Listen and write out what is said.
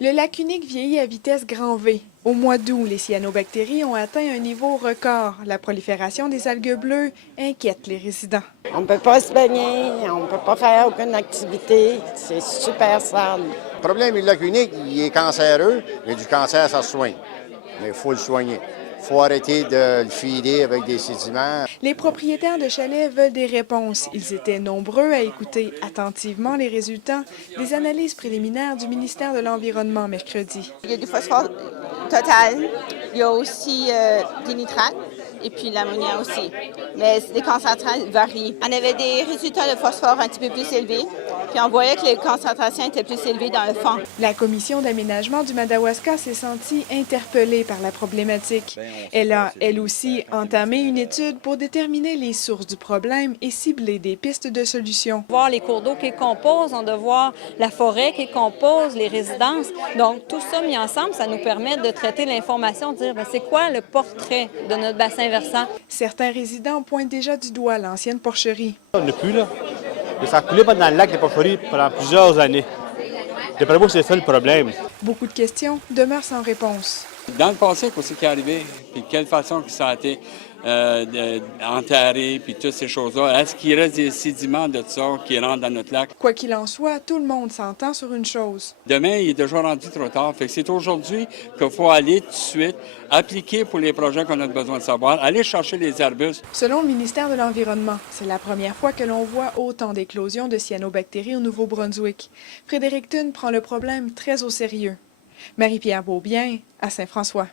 Le lac unique vieillit à vitesse grand V. Au mois d'août, les cyanobactéries ont atteint un niveau record. La prolifération des algues bleues inquiète les résidents. On ne peut pas se baigner, on ne peut pas faire aucune activité. C'est super sale. Le problème du lac unique, il est cancéreux. Et du cancer, ça se soigne. Mais il faut le soigner. Il faut arrêter de le filer avec des sédiments. Les propriétaires de chalets veulent des réponses. Ils étaient nombreux à écouter attentivement les résultats des analyses préliminaires du ministère de l'Environnement mercredi. Il y a du phosphore total, il y a aussi des nitrates et puis l'ammoniac aussi. Mais les concentrations varient. On avait des résultats de phosphore un petit peu plus élevés, puis on voyait que les concentrations étaient plus élevées dans le fond. La commission d'aménagement du Madawaska s'est sentie interpellée par la problématique. Elle a, elle aussi, entamé une étude pour déterminer les sources du problème et cibler des pistes de solutions. Voir les cours d'eau qui composent, on doit voir la forêt qui compose, les résidences. Donc, tout ça mis ensemble, ça nous permet de traiter l'information, de dire c'est quoi le portrait de notre bassin versant. Certains résidents pointent déjà du doigt l'ancienne porcherie. On n'a plus, là. Ça a coulé dans le lac de porcherie pendant plusieurs années. D'après moi, c'est ça le problème. Beaucoup de questions demeurent sans réponse. Dans le passé, qu'est-ce qui est arrivé? Puis de quelle façon que ça a été enterré, puis toutes ces choses-là? Est-ce qu'il reste des sédiments de ça qui rentrent dans notre lac? Quoi qu'il en soit, tout le monde s'entend sur une chose. Demain, il est déjà rendu trop tard. Fait que c'est aujourd'hui qu'il faut aller tout de suite appliquer pour les projets qu'on a besoin de savoir, aller chercher les arbustes. Selon le ministère de l'Environnement, c'est la première fois que l'on voit autant d'éclosions de cyanobactéries au Nouveau-Brunswick. Frédéric Thune prend le problème très au sérieux. Marie-Pierre Beaubien, à Saint-François.